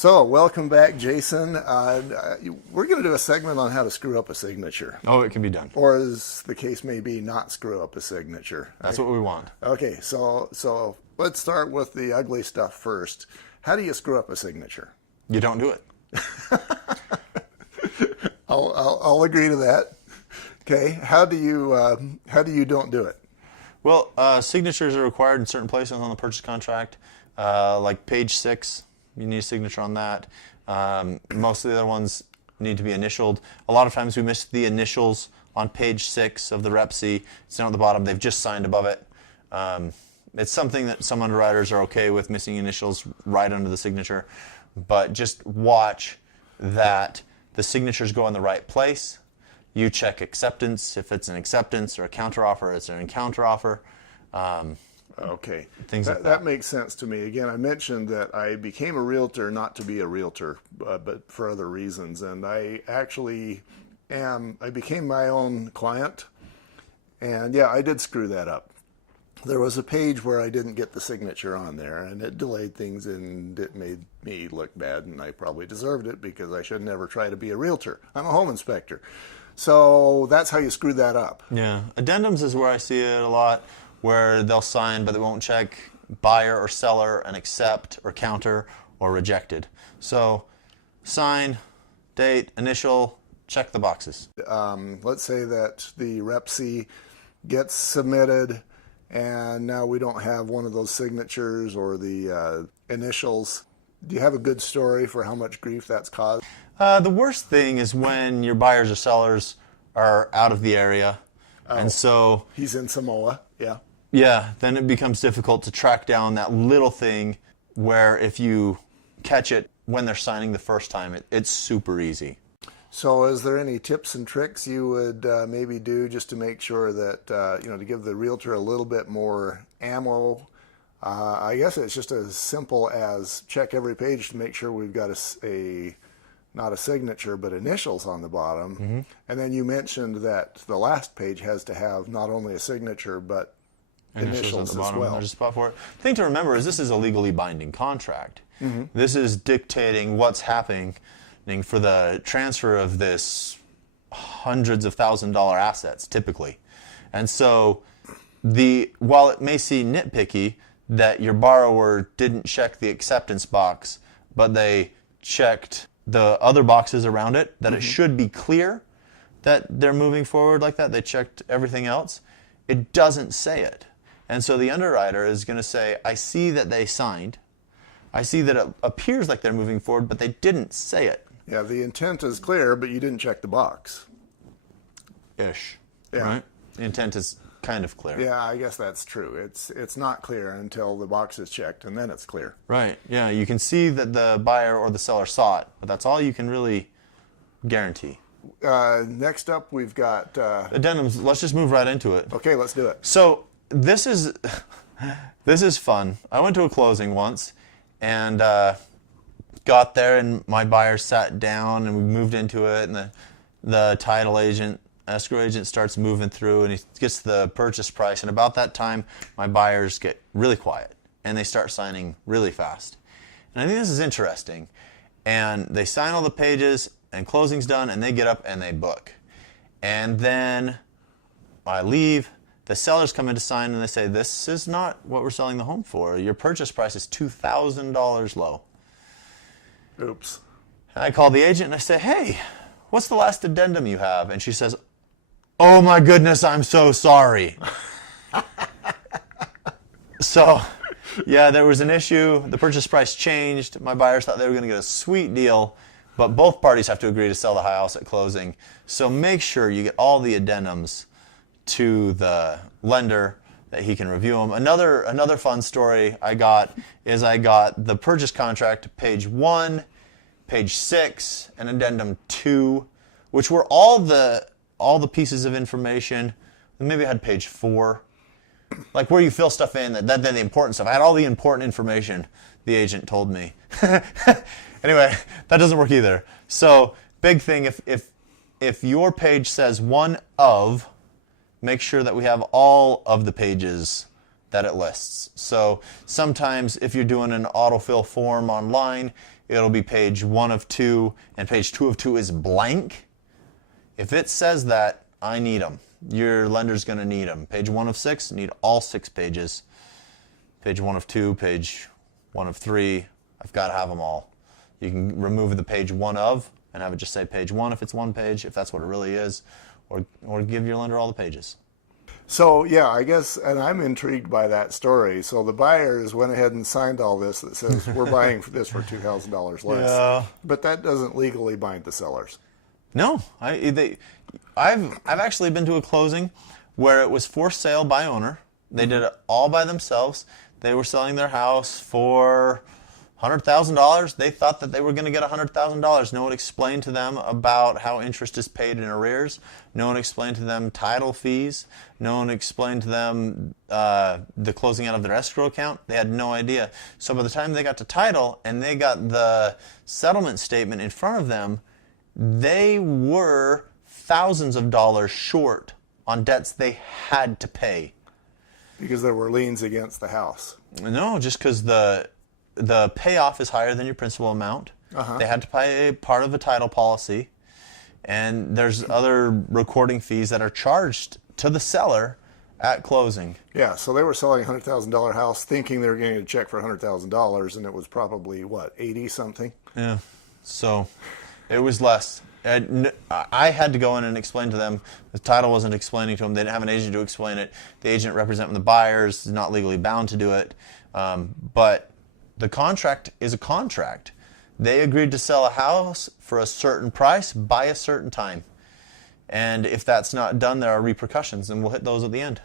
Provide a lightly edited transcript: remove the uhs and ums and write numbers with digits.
So, welcome back, Jason. We're going to do a segment on how to screw up a signature. Oh, it can be done. Or as the case may be, not screw up a signature. That's what we want. Okay, so let's start with the ugly stuff first. How do you screw up a signature? You don't do it. I'll agree to that. Okay, how do you don't do it? Well, signatures are required in certain places on the purchase contract, like page 6. You need a signature on that. Most of the other ones need to be initialed. A lot of times we miss the initials on page 6 of the Rep C. It's down at the bottom. They've just signed above it. It's something that some underwriters are okay with, missing initials right under the signature. But just watch that the signatures go in the right place. You check acceptance, if it's an acceptance, or a counteroffer, it's an counteroffer. Okay, things like that makes sense to me. Again, I mentioned that I became a realtor not to be a realtor, but for other reasons. And I actually I became my own client. And yeah, I did screw that up. There was a page where I didn't get the signature on there, and it delayed things, and it made me look bad, and I probably deserved it because I should never try to be a realtor. I'm a home inspector. So that's how you screw that up. Yeah, addendums is where I see it a lot, where they'll sign, but they won't check buyer or seller and accept or counter or rejected. So sign, date, initial, check the boxes. Let's say that the Rep C gets submitted, and now we don't have one of those signatures or the initials. Do you have a good story for how much grief that's caused? The worst thing is when your buyers or sellers are out of the area. Oh, and so he's in Samoa, yeah. Yeah, then it becomes difficult to track down that little thing where if you catch it when they're signing the first time, it's super easy. So is there any tips and tricks you would maybe do just to make sure that, to give the realtor a little bit more ammo? I guess it's just as simple as check every page to make sure we've got not a signature, but initials on the bottom. Mm-hmm. And then you mentioned that the last page has to have not only a signature, but initials at the bottom. as well. There's a spot for it. The thing to remember is this is a legally binding contract. Mm-hmm. This is dictating what's happening for the transfer of this hundreds of $1,000s assets, typically. And so while it may seem nitpicky that your borrower didn't check the acceptance box, but they checked the other boxes around it, that it should be clear that they're moving forward like that. They checked everything else. It doesn't say it. And so the underwriter is going to say, I see that they signed. I see that it appears like they're moving forward, but they didn't say it. Yeah, the intent is clear, but you didn't check the box. Ish. Yeah. Right? The intent is kind of clear. Yeah, I guess that's true. It's not clear until the box is checked, and then it's clear. Right. Yeah, you can see that the buyer or the seller saw it, but that's all you can really guarantee. Next up, we've got... addendums. Let's just move right into it. Okay, let's do it. So this is fun. I went to a closing once, and got there, and my buyer sat down, and we moved into it, and the title agent, escrow agent, starts moving through, and he gets to the purchase price, and about that time, my buyers get really quiet, and they start signing really fast. And I think this is interesting. And they sign all the pages, and closing's done, and they get up and they book. And then I leave. The sellers come in to sign, and they say, this is not what we're selling the home for. Your purchase price is $2,000 low. Oops. And I call the agent, and I say, hey, what's the last addendum you have? And she says, oh my goodness, I'm so sorry. So, yeah, there was an issue. The purchase price changed. My buyers thought they were going to get a sweet deal, but both parties have to agree to sell the house at closing. So make sure you get all the addendums to the lender that he can review them. Another fun story I got is I got the purchase contract, page 1, page 6, and addendum 2, which were all the pieces of information. And maybe I had page 4, like where you fill stuff in, that the important stuff. I had all the important information, the agent told me. Anyway, that doesn't work either. So big thing, if your page says one of, make sure that we have all of the pages that it lists. So sometimes if you're doing an autofill form online, it'll be page 1 of 2, and page 2 of 2 is blank. If it says that, I need them. Your lender's going to need them. Page 1 of 6, need all 6 pages. Page 1 of 2, page 1 of 3, I've got to have them all. You can remove the page 1 of and have it just say page 1 if it's 1 page, if that's what it really is, or give your lender all the pages. So, yeah, I guess, and I'm intrigued by that story. So the buyers went ahead and signed all this that says we're buying this for $2,000 less. Yeah. But that doesn't legally bind the sellers. No, I've actually been to a closing where it was for sale by owner. They did it all by themselves. They were selling their house for $100,000. They thought that they were going to get $100,000. No one explained to them about how interest is paid in arrears. No one explained to them title fees. No one explained to them the closing out of their escrow account. They had no idea. So by the time they got to title and they got the settlement statement in front of them, they were thousands of dollars short on debts they had to pay. Because there were liens against the house. No, just because the payoff is higher than your principal amount. They had to pay part of a title policy, and there's other recording fees that are charged to the seller at closing. Yeah, so they were selling a $100,000 house thinking they were getting a check for $100,000, and it was probably, what, 80 something? Yeah, so it was less. I had to go in and explain to them. The title wasn't explaining to them. They didn't have an agent to explain it. The agent representing the buyers is not legally bound to do it. But the contract is a contract. They agreed to sell a house for a certain price by a certain time. And if that's not done, there are repercussions, and we'll hit those at the end.